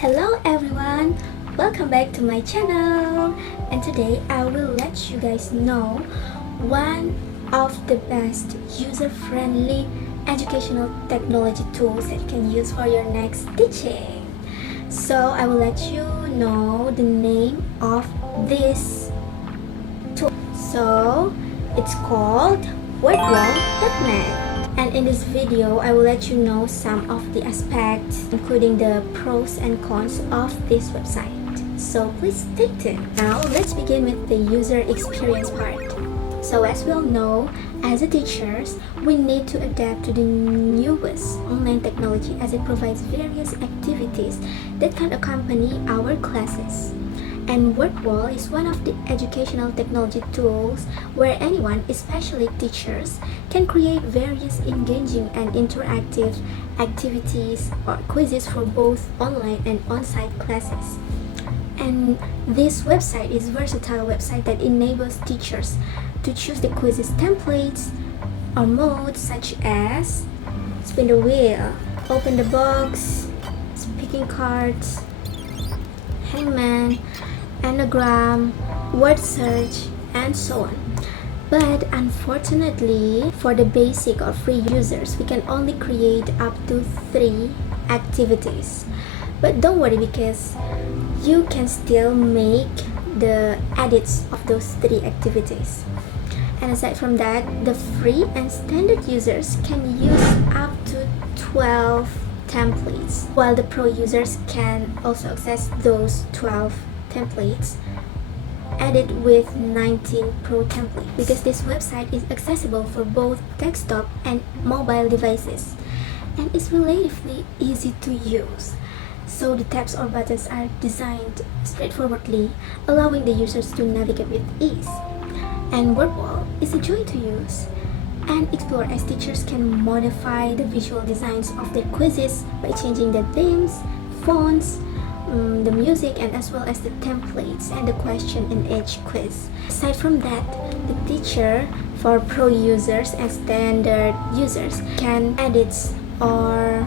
Hello everyone, welcome back to my channel, and today I will let you guys know one of the best user-friendly educational technology tools that you can use for your next teaching. So I will let you know the name of this tool. So it's called Wordwall.net. And in this video, I will let you know some of the aspects, including the pros and cons of this website. So please stay tuned. Now let's begin with the user experience part. So as we all know, as a teachers, we need to adapt to the newest online technology as it provides various activities that can accompany our classes. And Wordwall is one of the educational technology tools where anyone, especially teachers, can create various engaging and interactive activities or quizzes for both online and on-site classes. And this website is a versatile website that enables teachers to choose the quizzes templates or modes such as spin the wheel, open the box, speaking cards, hangman, anagram, word search, and so on. But unfortunately, for the basic or free users, we can only create up to 3 activities. But don't worry, because you can still make the edits of those 3 activities. And aside from that, the free and standard users can use up to 12 templates, while the pro users can also access those 12 templates added with 19 pro templates, because this website is accessible for both desktop and mobile devices and is relatively easy to use. So the tabs or buttons are designed straightforwardly, allowing the users to navigate with ease. And Wordwall is a joy to use and explore, as teachers can modify the visual designs of their quizzes by changing the themes, fonts, the music, and as well as the templates and the question in each quiz. Aside from that, the teacher, for pro users and standard users, can edit or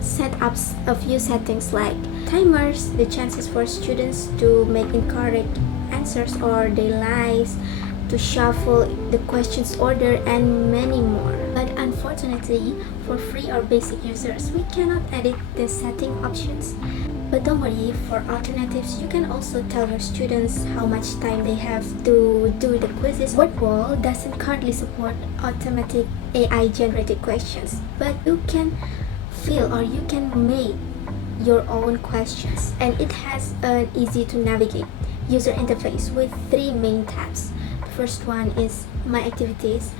set up a few settings like timers, the chances for students to make incorrect answers or they lies, to shuffle the questions order, and many more. But unfortunately, for free or basic users, we cannot edit the setting options. But don't worry, for alternatives, you can also tell your students how much time they have to do the quizzes. Wordwall doesn't currently support automatic AI generated questions, but you can fill or you can make your own questions. And it has an easy to navigate user interface with 3 main tabs. The first one is My Activities,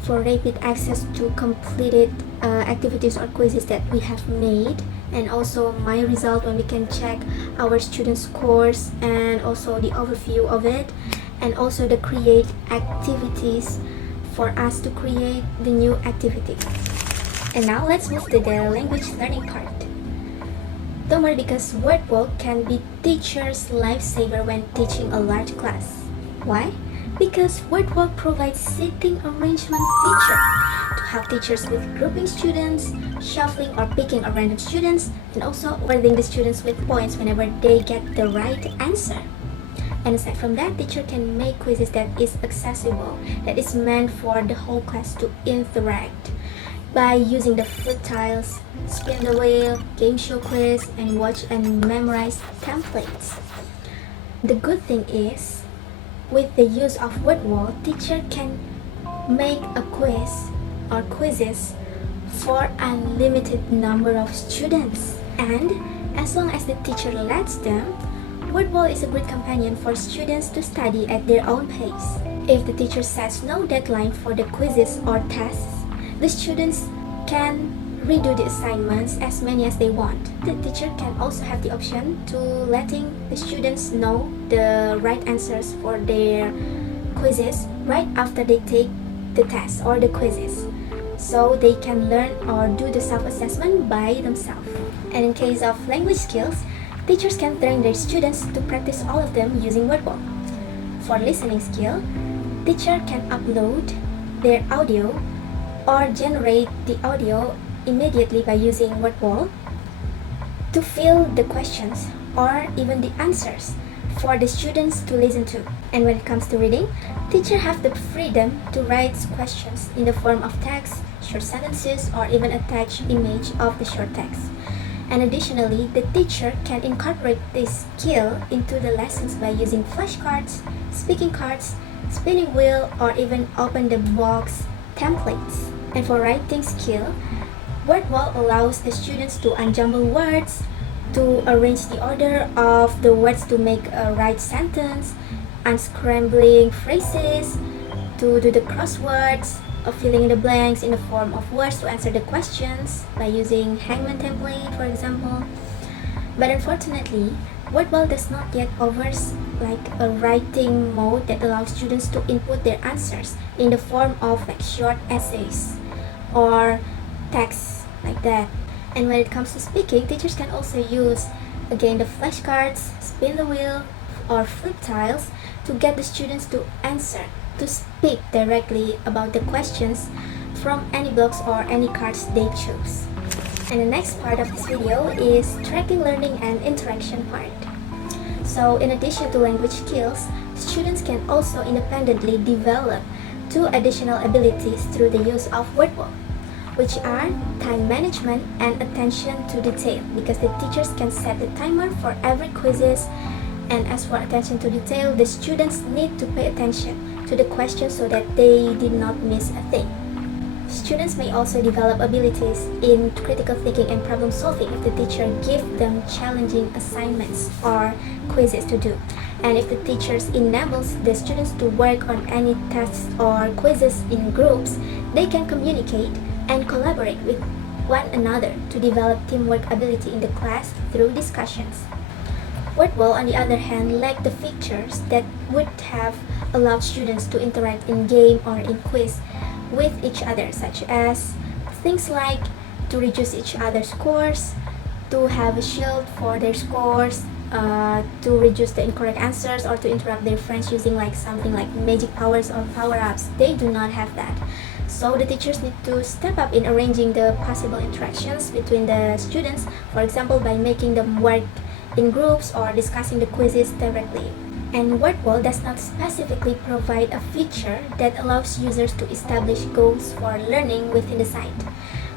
for rapid access to completed activities or quizzes that we have made, and also My Result, when we can check our students' scores and also the overview of it, and also the Create Activities for us to create the new activity. And now let's move to the language learning part. Don't worry, because Wordwall can be teachers' lifesaver when teaching a large class. Why? Because Wordwall provides seating arrangement feature to help teachers with grouping students, shuffling or picking a random students, and also awarding the students with points whenever they get the right answer. And aside from that, teacher can make quizzes that is accessible, that is meant for the whole class to interact by using the foot tiles, spin the wheel, game show quiz, and watch and memorize templates. The good thing is, with the use of Wordwall, teacher can make a quiz or quizzes for unlimited number of students. And as long as the teacher lets them, Wordwall is a great companion for students to study at their own pace. If the teacher sets no deadline for the quizzes or tests, the students can redo the assignments as many as they want. The teacher can also have the option to letting the students know the right answers for their quizzes right after they take the test or the quizzes, so they can learn or do the self-assessment by themselves. And in case of language skills, teachers can train their students to practice all of them using Wordwall. For listening skill, teacher can upload their audio or generate the audio immediately by using Wordwall. to fill the questions or even the answers for the students to listen to. And when it comes to reading, teachers have the freedom to write questions in the form of text, short sentences, or even attach image of the short text. And additionally, the teacher can incorporate this skill into the lessons by using flashcards, speaking cards, spinning wheel, or even open the box templates. And for writing skill, Wordwall allows the students to unjumble words, to arrange the order of the words to make a right sentence, unscrambling phrases, to do the crosswords, of filling in the blanks in the form of words to answer the questions by using hangman template, for example. But unfortunately, Wordwall does not yet offers like a writing mode that allows students to input their answers in the form of like short essays or text like that. And when it comes to speaking, teachers can also use again the flashcards, spin the wheel, or flip tiles to get the students to answer, to speak directly about the questions from any blocks or any cards they choose. And the next part of this video is tracking learning and interaction part. So in addition to language skills, students can also independently develop two additional abilities through the use of Wordwall, which are time management and attention to detail, because the teachers can set the timer for every quizzes. And as for attention to detail, the students need to pay attention to the questions so that they did not miss a thing. Students may also develop abilities in critical thinking and problem solving if the teacher gives them challenging assignments or quizzes to do. And if the teachers enables the students to work on any tests or quizzes in groups, they can communicate and collaborate with one another to develop teamwork ability in the class through discussions. Wordwall, on the other hand, lacked the features that would have allowed students to interact in game or in quiz with each other, such as things like to reduce each other's scores, to have a shield for their scores, to reduce the incorrect answers, or to interrupt their friends using like something like magic powers or power-ups. They do not have that. So the teachers need to step up in arranging the possible interactions between the students, for example, by making them work in groups or discussing the quizzes directly. And Wordwall does not specifically provide a feature that allows users to establish goals for learning within the site.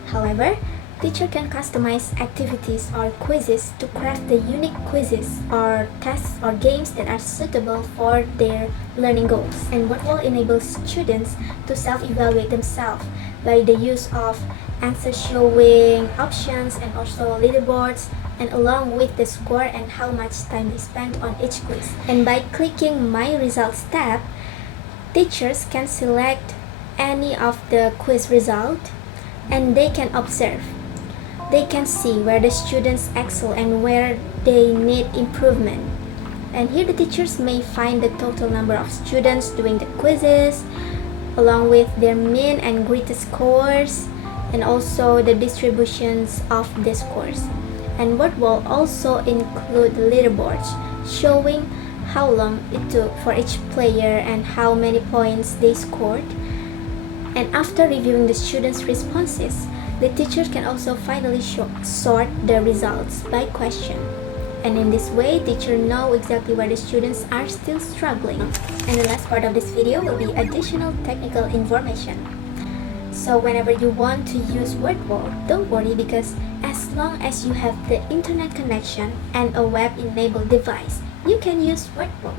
However, teacher can customize activities or quizzes to craft the unique quizzes or tests or games that are suitable for their learning goals. And Wordwall enables students to self-evaluate themselves by the use of answer showing options and also leaderboards, and along with the score and how much time they spent on each quiz. And by clicking My Results tab, teachers can select any of the quiz result and they can observe. They can see where the students excel and where they need improvement. And here the teachers may find the total number of students doing the quizzes, along with their mean and greatest scores, and also the distributions of the scores. And Wordwall also include leaderboards showing how long it took for each player and how many points they scored. And after reviewing the students' responses, the teachers can also finally sort the results by question. And in this way, teachers know exactly where the students are still struggling. And the last part of this video will be additional technical information. So whenever you want to use Wordwall, don't worry, because as long as you have the internet connection and a web-enabled device, you can use Wordwall.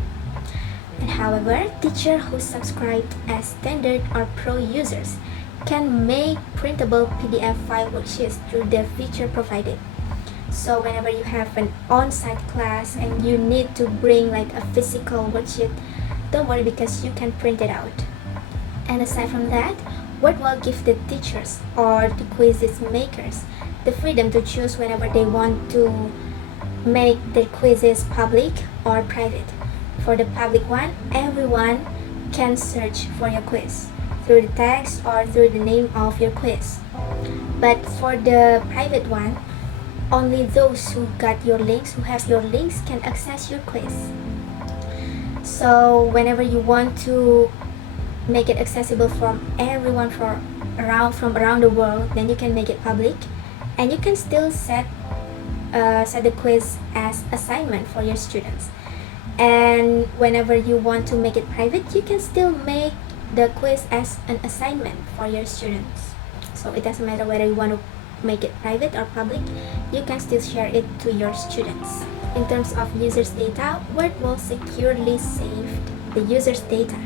And however, teachers who subscribe as standard or pro users can make printable PDF file worksheets through the feature provided. So whenever you have an on-site class and you need to bring like a physical worksheet, don't worry, because you can print it out. And aside from that, Wordwall gives the teachers or the quizzes makers the freedom to choose whenever they want to make their quizzes public or private. For the public one, everyone can search for your quiz through the text or through the name of your quiz. But for the private one, only those who got your links, who have your links, can access your quiz. So whenever you want to make it accessible from everyone from around the world, then you can make it public, and you can still set set the quiz as assignment for your students. And whenever you want to make it private, you can still make the quiz as an assignment for your students. So it doesn't matter whether you want to make it private or public, you can still share it to your students. In terms of users' data, Wordwall securely saved the users' data.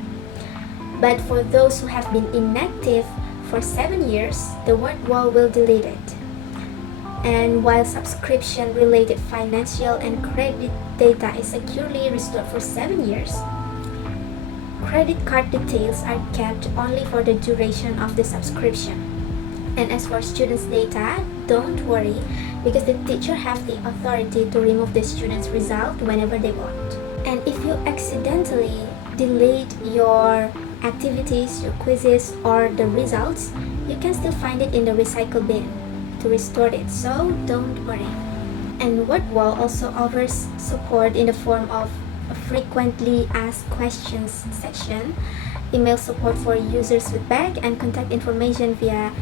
But for those who have been inactive for 7 years, the Wordwall will delete it. And while subscription-related financial and credit data is securely restored for 7 years, credit card details are kept only for the duration of the subscription. And as for students' data, don't worry, because the teacher have the authority to remove the student's result whenever they want. And if you accidentally delete your activities, your quizzes, or the results, you can still find it in the recycle bin to restore it, so don't worry. And Wordwall also offers support in the form of a frequently asked questions section, email support for users feedback, and contact information via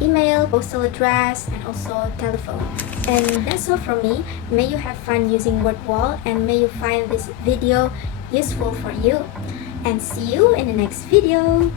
email, postal address, and also telephone. And that's all from me. May you have fun using Wordwall, and may you find this video useful for you. And see you in the next video.